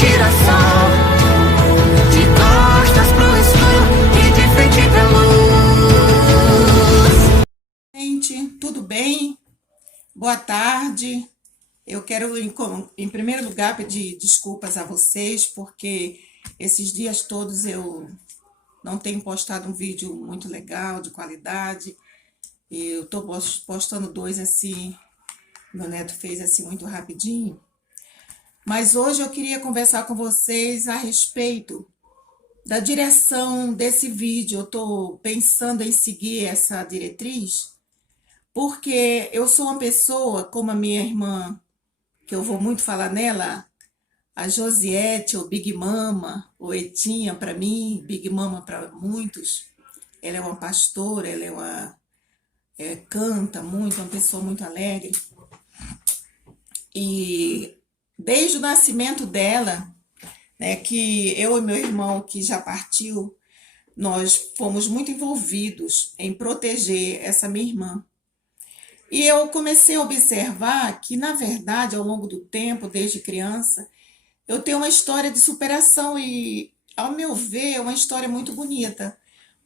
girassol, de costas pro escuro e de frente pra luz. Gente, tudo bem? Boa tarde. Eu quero, em primeiro lugar, pedir desculpas a vocês, porque esses dias todos eu não tenho postado um vídeo muito legal, de qualidade. Eu estou postando dois assim, meu neto fez assim muito rapidinho. Mas hoje eu queria conversar com vocês a respeito da direção desse vídeo. Eu estou pensando em seguir essa diretriz, porque eu sou uma pessoa, como a minha irmã, que eu vou muito falar nela, a Josiette, ou Big Mama, ou Etinha para mim, Big Mama para muitos. Ela é uma pastora, canta muito, é uma pessoa muito alegre. E desde o nascimento dela, né, que eu e meu irmão, que já partiu, nós fomos muito envolvidos em proteger essa minha irmã. E eu comecei a observar que, na verdade, ao longo do tempo, desde criança, eu tenho uma história de superação e, ao meu ver, é uma história muito bonita,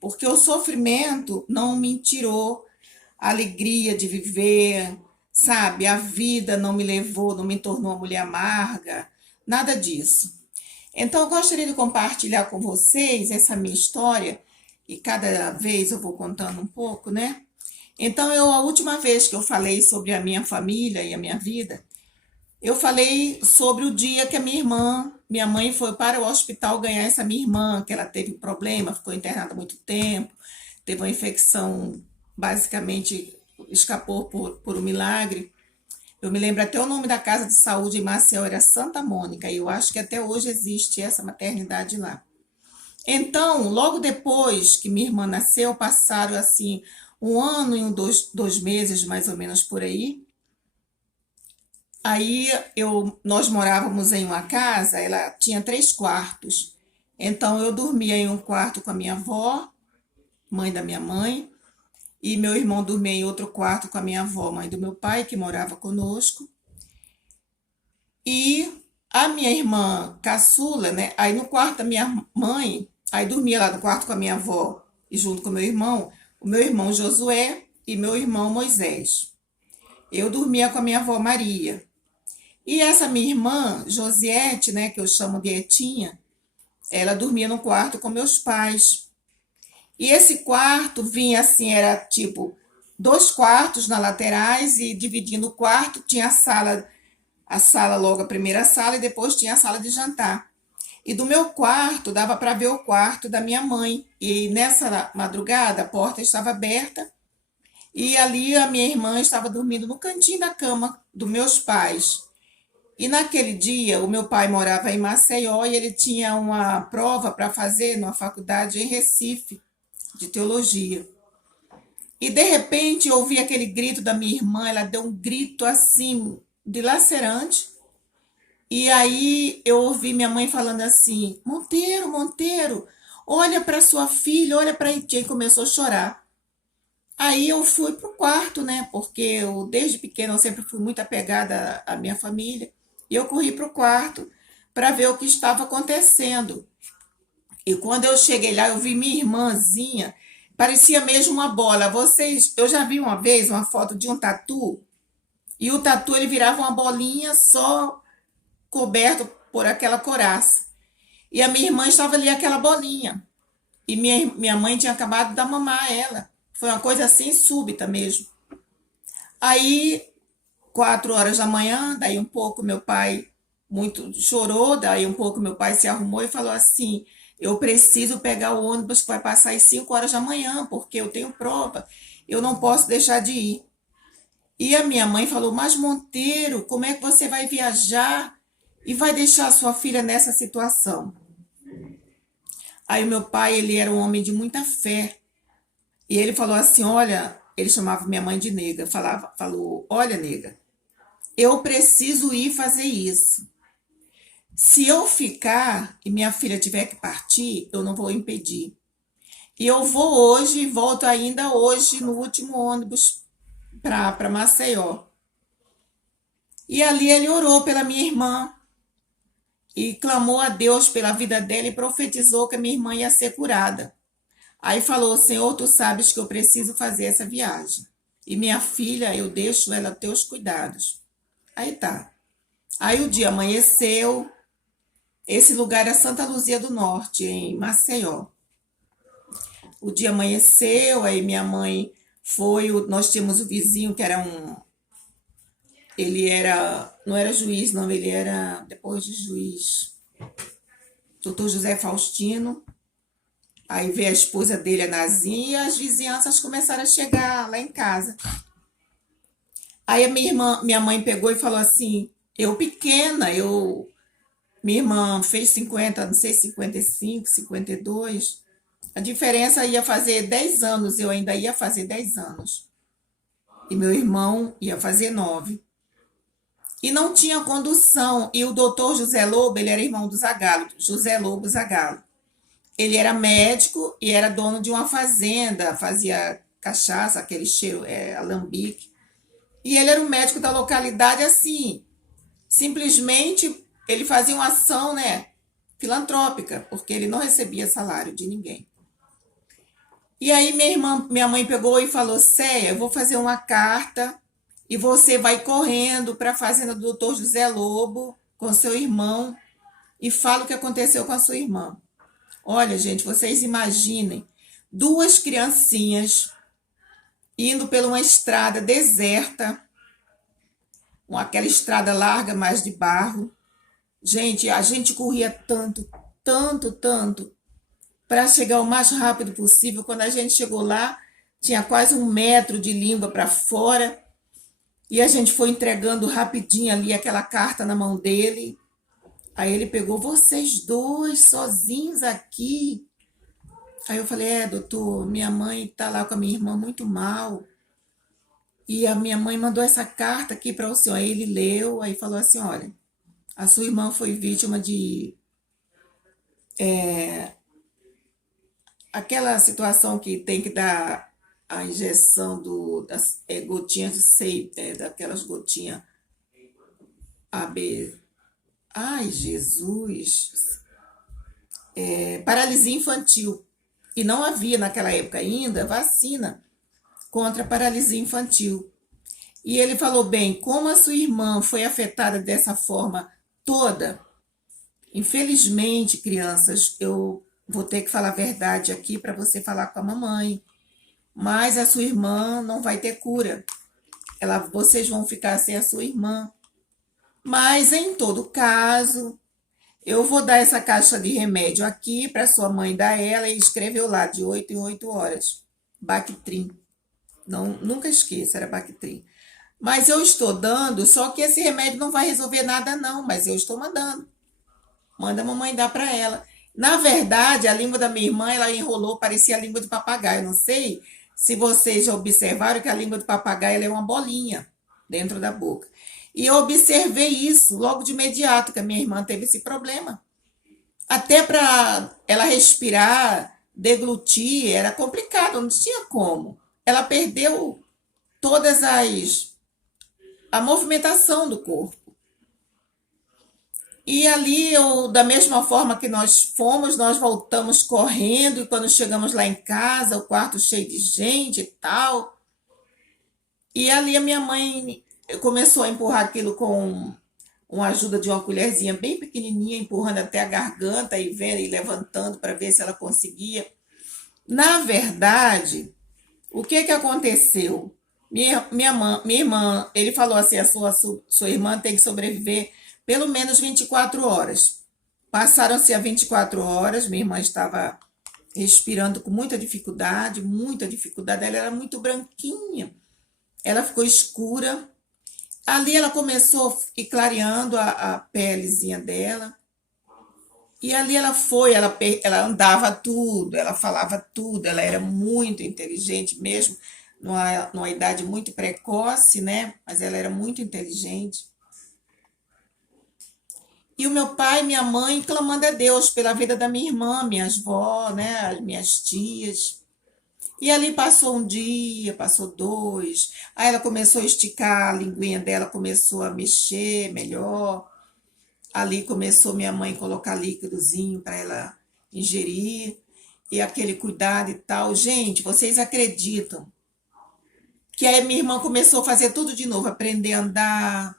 porque o sofrimento não me tirou a alegria de viver, sabe? A vida não me levou, não me tornou uma mulher amarga, nada disso. Então, eu gostaria de compartilhar com vocês essa minha história, e cada vez eu vou contando um pouco, né? Então, a última vez que eu falei sobre a minha família e a minha vida, eu falei sobre o dia que minha mãe foi para o hospital ganhar essa minha irmã, que ela teve um problema, ficou internada há muito tempo, teve uma infecção, basicamente escapou por um milagre. Eu me lembro até o nome da casa de saúde em Maceió, era Santa Mônica, e eu acho que até hoje existe essa maternidade lá. Então, logo depois que minha irmã nasceu, passaram assim um ano e dois meses, mais ou menos por aí. Aí nós morávamos em uma casa, ela tinha 3 quartos. Então eu dormia em um quarto com a minha avó, mãe da minha mãe, e meu irmão dormia em outro quarto com a minha avó, mãe do meu pai, que morava conosco. E a minha irmã caçula, né? Aí no quarto da minha mãe, aí dormia lá no quarto com a minha avó e junto com o meu irmão Josué e meu irmão Moisés. Eu dormia com a minha avó Maria. E essa minha irmã, Josiette, né, que eu chamo de Etinha, ela dormia no quarto com meus pais. E esse quarto vinha assim, era tipo 2 quartos na laterais e dividindo o quarto, tinha a sala logo a primeira sala e depois tinha a sala de jantar. E do meu quarto dava para ver o quarto da minha mãe. E nessa madrugada a porta estava aberta e ali a minha irmã estava dormindo no cantinho da cama dos meus pais. E naquele dia, o meu pai morava em Maceió e ele tinha uma prova para fazer numa faculdade em Recife, de teologia. E de repente eu ouvi aquele grito da minha irmã, ela deu um grito assim, dilacerante. E aí eu ouvi minha mãe falando assim: Monteiro, Monteiro, olha para sua filha, olha para a Tia, e começou a chorar. Aí eu fui para o quarto, né? Porque eu, desde pequena, eu sempre fui muito apegada à minha família. E eu corri para o quarto para ver o que estava acontecendo. E quando eu cheguei lá, eu vi minha irmãzinha, parecia mesmo uma bola. Eu já vi uma vez uma foto de um tatu, e o tatu ele virava uma bolinha só coberto por aquela coraça. E a minha irmã estava ali, aquela bolinha. E minha mãe tinha acabado de dar mamar a ela. Foi uma coisa assim súbita mesmo. Aí 4 horas da manhã, daí um pouco meu pai muito chorou, daí um pouco meu pai se arrumou e falou assim: eu preciso pegar o ônibus que vai passar às 5 horas da manhã, porque eu tenho prova, eu não posso deixar de ir. E a minha mãe falou: mas Monteiro, como é que você vai viajar e vai deixar a sua filha nessa situação? Aí o meu pai, ele era um homem de muita fé, e ele falou assim: olha, ele chamava minha mãe de nega, falou: olha, nega, eu preciso ir fazer isso. Se eu ficar e minha filha tiver que partir, eu não vou impedir. E eu vou hoje e volto ainda hoje no último ônibus para Maceió. E ali ele orou pela minha irmã. e clamou a Deus pela vida dela e profetizou que a minha irmã ia ser curada. Aí falou: Senhor, tu sabes que eu preciso fazer essa viagem. E minha filha, eu deixo ela a teus cuidados. Aí tá. Aí o dia amanheceu. Esse lugar é Santa Luzia do Norte, em Maceió. O dia amanheceu, aí minha mãe foi. Nós tínhamos o vizinho que era um. Ele era. Não era juiz, não, ele era depois de juiz. Doutor José Faustino. Aí veio a esposa dele, a Nazinha, e as vizinhanças começaram a chegar lá em casa. Aí a minha mãe pegou e falou assim: eu pequena, minha irmã fez 50, não sei, 55, 52. A diferença ia fazer 10 anos, eu ainda ia fazer 10 anos. E meu irmão ia fazer 9. E não tinha condução. E o doutor José Lobo, ele era irmão do Zagalo, José Lobo Zagalo. Ele era médico e era dono de uma fazenda, fazia cachaça, aquele cheiro, alambique. E ele era um médico da localidade assim, simplesmente ele fazia uma ação, né, filantrópica, porque ele não recebia salário de ninguém. E aí minha mãe pegou e falou: Céia, eu vou fazer uma carta e você vai correndo para a fazenda do doutor José Lobo com seu irmão e fala o que aconteceu com a sua irmã. Olha, gente, vocês imaginem 2 criancinhas indo por uma estrada deserta, aquela estrada larga, mas de barro. Gente, a gente corria tanto, tanto, tanto, para chegar o mais rápido possível. Quando a gente chegou lá, tinha quase 1 metro de língua para fora, e a gente foi entregando rapidinho ali aquela carta na mão dele. Aí ele pegou: vocês 2 sozinhos aqui? Aí eu falei: doutor, minha mãe está lá com a minha irmã muito mal. E a minha mãe mandou essa carta aqui para o senhor. Aí ele leu, aí falou assim: olha, a sua irmã foi vítima de aquela situação que tem que dar a injeção das gotinhas de seio, daquelas gotinhas AB. Ai, Jesus! Paralisia infantil. E não havia naquela época ainda vacina contra a paralisia infantil. E ele falou: bem, como a sua irmã foi afetada dessa forma toda, infelizmente, crianças, eu vou ter que falar a verdade aqui para você falar com a mamãe, mas a sua irmã não vai ter cura. Vocês vão ficar sem a sua irmã. Mas, em todo caso, eu vou dar essa caixa de remédio aqui para sua mãe dar ela, e escreveu lá de 8 em 8 horas. Bactrim. Não, nunca esqueça, era Bactrim. Mas eu estou dando, só que esse remédio não vai resolver nada não, mas eu estou mandando. Manda a mamãe dar para ela. Na verdade, a língua da minha irmã, ela enrolou, parecia a língua de papagaio. Não sei se vocês já observaram que a língua de papagaio ela é uma bolinha dentro da boca. E eu observei isso logo de imediato, que a minha irmã teve esse problema. Até para ela respirar, deglutir, era complicado, não tinha como. Ela perdeu todas a movimentação do corpo. E ali, da mesma forma que nós fomos, nós voltamos correndo, e quando chegamos lá em casa, o quarto cheio de gente e tal. E ali a minha mãe começou a empurrar aquilo com uma ajuda de uma colherzinha bem pequenininha, empurrando até a garganta e vendo e levantando para ver se ela conseguia. Na verdade, o que aconteceu? Minha irmã, ele falou assim: a sua irmã tem que sobreviver pelo menos 24 horas. Passaram-se a 24 horas, minha irmã estava respirando com muita dificuldade, ela era muito branquinha, ela ficou escura. Ali ela começou a ir clareando a pelezinha dela, e ali ela andava tudo, ela falava tudo, ela era muito inteligente mesmo, numa idade muito precoce, né? Mas ela era muito inteligente. E o meu pai e minha mãe clamando a Deus pela vida da minha irmã, minhas vó, né, as minhas tias. E ali passou um dia, passou 2. Aí ela começou a esticar, a linguinha dela começou a mexer melhor. Ali começou minha mãe a colocar líquidozinho para ela ingerir e aquele cuidado e tal. Gente, vocês acreditam que aí minha irmã começou a fazer tudo de novo, aprender a andar,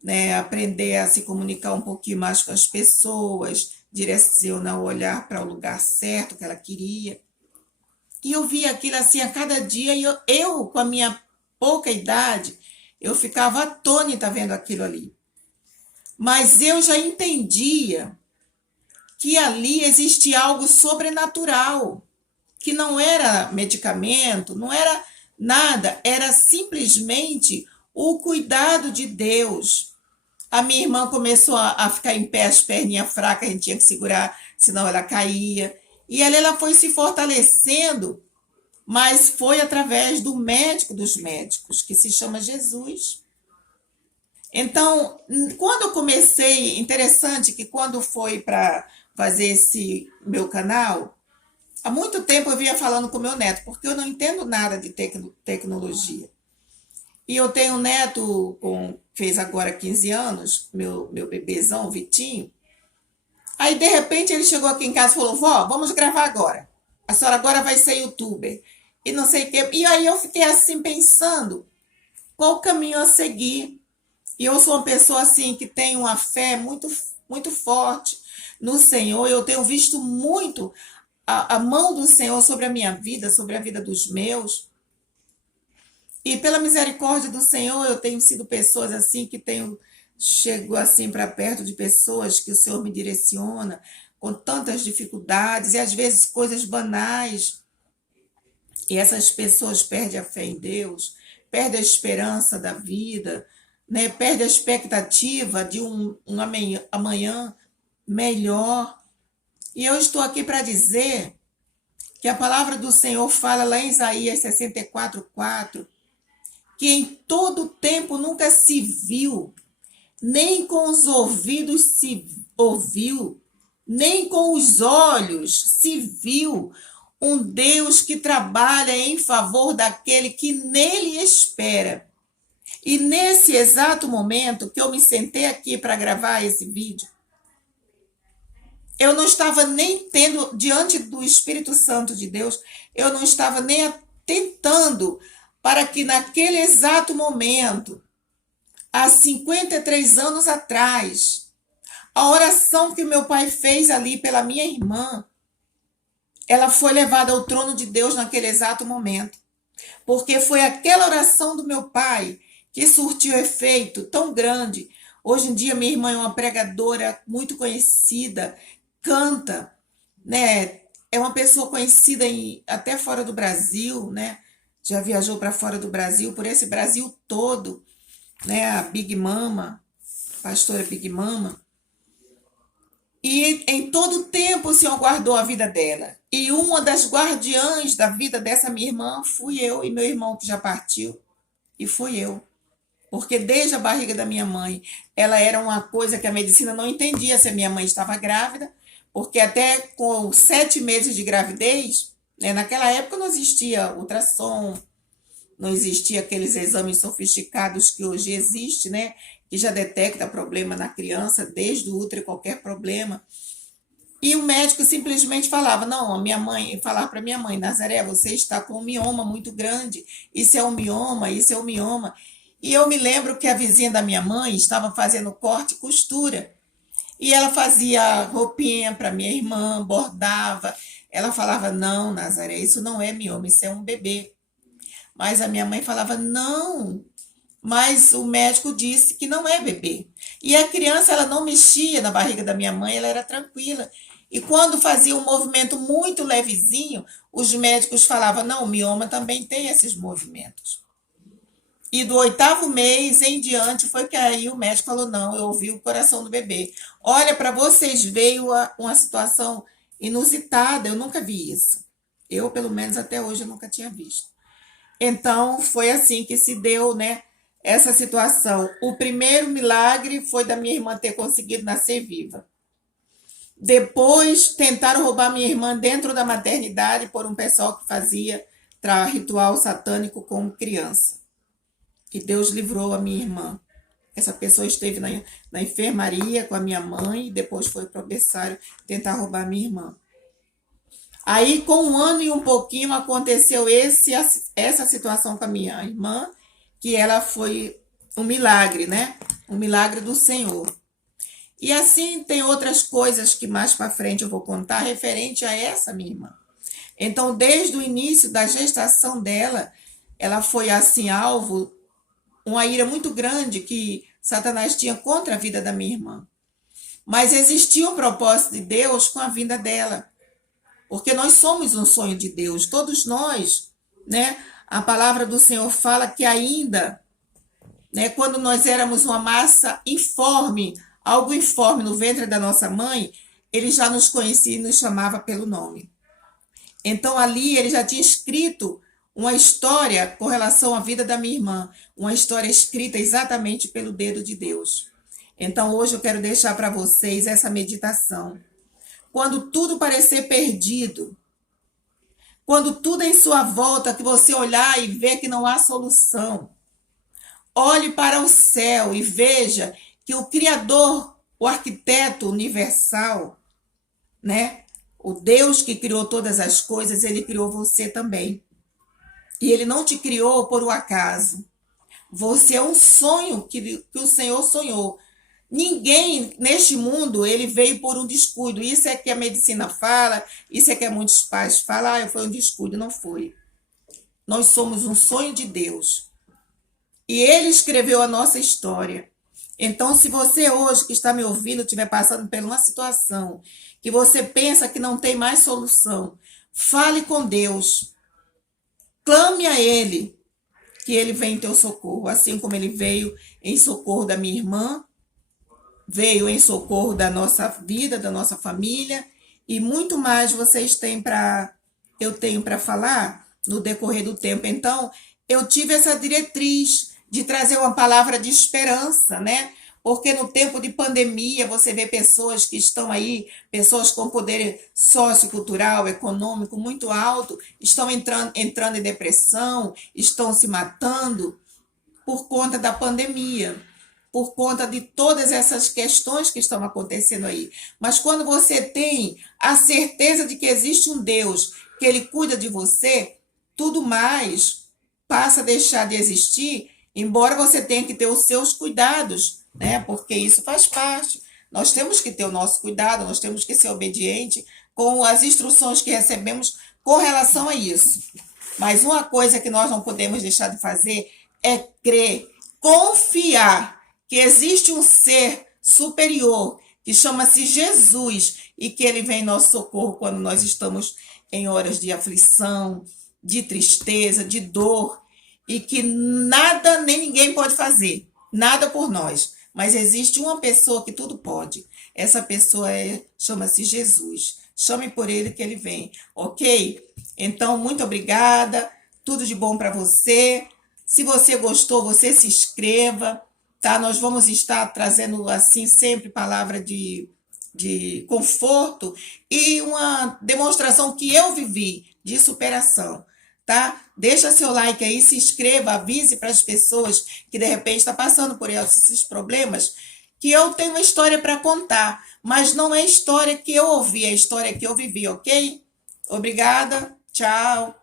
né, aprender a se comunicar um pouquinho mais com as pessoas, direcionar o olhar para o lugar certo que ela queria. E eu via aquilo assim a cada dia, e eu com a minha pouca idade, eu ficava atônita vendo aquilo ali. Mas eu já entendia que ali existia algo sobrenatural, que não era medicamento, não era nada, era simplesmente o cuidado de Deus. A minha irmã começou a ficar em pé, as perninhas fracas, a gente tinha que segurar, senão ela caía. E ali ela foi se fortalecendo, mas foi através do médico dos médicos, que se chama Jesus. Então, quando eu comecei, interessante que quando foi para fazer esse meu canal, há muito tempo eu vinha falando com meu neto, porque eu não entendo nada de tecnologia. E eu tenho um neto, fez agora 15 anos, meu bebezão, Vitinho. Aí, de repente, ele chegou aqui em casa e falou, vó, vamos gravar agora. A senhora agora vai ser youtuber. E não sei o quê. E aí eu fiquei assim pensando, qual o caminho a seguir? E eu sou uma pessoa assim que tem uma fé muito, muito forte no Senhor. Eu tenho visto muito a mão do Senhor sobre a minha vida, sobre a vida dos meus. E pela misericórdia do Senhor, eu tenho sido pessoas assim que chego assim para perto de pessoas que o Senhor me direciona com tantas dificuldades e às vezes coisas banais. E essas pessoas perdem a fé em Deus, perdem a esperança da vida, né? Perdem a expectativa de um amanhã melhor. E eu estou aqui para dizer que a palavra do Senhor fala lá em Isaías 64:4, que em todo tempo nunca se viu, nem com os ouvidos se ouviu, nem com os olhos se viu um Deus que trabalha em favor daquele que nele espera. E nesse exato momento que eu me sentei aqui para gravar esse vídeo, eu não estava nem tendo, diante do Espírito Santo de Deus, eu não estava nem atentando para que naquele exato momento, há 53 anos atrás, a oração que meu pai fez ali pela minha irmã, ela foi levada ao trono de Deus naquele exato momento. Porque foi aquela oração do meu pai que surtiu efeito tão grande. Hoje em dia, minha irmã é uma pregadora muito conhecida, canta, né? É uma pessoa conhecida até fora do Brasil, né? Já viajou para fora do Brasil, por esse Brasil todo, né? A Big Mama, pastora Big Mama. E em todo tempo o Senhor guardou a vida dela. E uma das guardiãs da vida dessa minha irmã fui eu e meu irmão que já partiu. E fui eu. Porque desde a barriga da minha mãe, ela era uma coisa que a medicina não entendia se a minha mãe estava grávida, porque até com 7 meses de gravidez, né, naquela época não existia ultrassom, não existia aqueles exames sofisticados que hoje existe, né, que já detecta problema na criança, desde o útero, qualquer problema. E o médico simplesmente falava, não, a minha mãe, falava para minha mãe, Nazaré, você está com um mioma muito grande, isso é um mioma, isso é um mioma. E eu me lembro que a vizinha da minha mãe estava fazendo corte e costura. E ela fazia roupinha para minha irmã, bordava. Ela falava, não, Nazaré, isso não é mioma, isso é um bebê. Mas a minha mãe falava, não, mas o médico disse que não é bebê. E a criança, ela não mexia na barriga da minha mãe, ela era tranquila. E quando fazia um movimento muito levezinho, os médicos falavam, não, o mioma também tem esses movimentos. E do 8º mês em diante foi que aí o médico falou, não, eu ouvi o coração do bebê. Olha, para vocês, veio uma situação inusitada, eu nunca vi isso. Eu, pelo menos até hoje, eu nunca tinha visto. Então, foi assim que se deu, né, essa situação. O primeiro milagre foi da minha irmã ter conseguido nascer viva. Depois, tentaram roubar minha irmã dentro da maternidade por um pessoal que fazia ritual satânico com criança. E Deus livrou a minha irmã. Essa pessoa esteve na enfermaria com a minha mãe e depois foi para o berçário tentar roubar minha irmã. Aí, com 1 ano e um pouquinho, aconteceu essa situação com a minha irmã, que ela foi um milagre, né? Um milagre do Senhor. E assim tem outras coisas que mais para frente eu vou contar referente a essa minha irmã. Então, desde o início da gestação dela, ela foi assim alvo uma ira muito grande que Satanás tinha contra a vida da minha irmã. Mas existia um propósito de Deus com a vinda dela, porque nós somos um sonho de Deus, todos nós, né? A palavra do Senhor fala que ainda, né, quando nós éramos uma massa informe, algo informe no ventre da nossa mãe, ele já nos conhecia e nos chamava pelo nome. Então ali ele já tinha escrito uma história com relação à vida da minha irmã, uma história escrita exatamente pelo dedo de Deus. Então hoje eu quero deixar para vocês essa meditação. Quando tudo parecer perdido, quando tudo em sua volta, que você olhar e ver que não há solução, olhe para o céu e veja que o Criador, o arquiteto universal, né? O Deus que criou todas as coisas, ele criou você também. E ele não te criou por um acaso. Você é um sonho que o Senhor sonhou. Ninguém neste mundo ele veio por um descuido. Isso é que a medicina fala, isso é que muitos pais falam, foi um descuido. Não foi. Nós somos um sonho de Deus. E ele escreveu a nossa história. Então, se você hoje que está me ouvindo estiver passando por uma situação que você pensa que não tem mais solução, fale com Deus. Clame a Ele, que Ele vem em teu socorro, assim como Ele veio em socorro da minha irmã, veio em socorro da nossa vida, da nossa família, e muito mais eu tenho para falar no decorrer do tempo. Então, eu tive essa diretriz de trazer uma palavra de esperança, né? Porque no tempo de pandemia você vê pessoas que estão aí, pessoas com poder sociocultural, econômico muito alto, estão entrando em depressão, estão se matando por conta da pandemia, por conta de todas essas questões que estão acontecendo aí. Mas quando você tem a certeza de que existe um Deus, que Ele cuida de você, tudo mais passa a deixar de existir, embora você tenha que ter os seus cuidados, né? Porque isso faz parte. Nós temos que ter o nosso cuidado, nós temos que ser obediente com as instruções que recebemos com relação a isso. Mas uma coisa que nós não podemos deixar de fazer é crer, confiar que existe um ser superior que chama-se Jesus e que ele vem em nosso socorro quando nós estamos em horas de aflição, de tristeza, de dor, e que nada nem ninguém pode fazer, nada por nós. Mas existe uma pessoa que tudo pode. Essa pessoa chama-se Jesus. Chame por ele que ele vem, ok? Então, muito obrigada. Tudo de bom para você. Se você gostou, você se inscreva, tá? Nós vamos estar trazendo, assim, sempre palavra de conforto e uma demonstração que eu vivi de superação, tá? Deixa seu like aí, se inscreva, avise para as pessoas que de repente estão passando por esses problemas, que eu tenho uma história para contar, mas não é a história que eu ouvi, é a história que eu vivi, ok? Obrigada, tchau.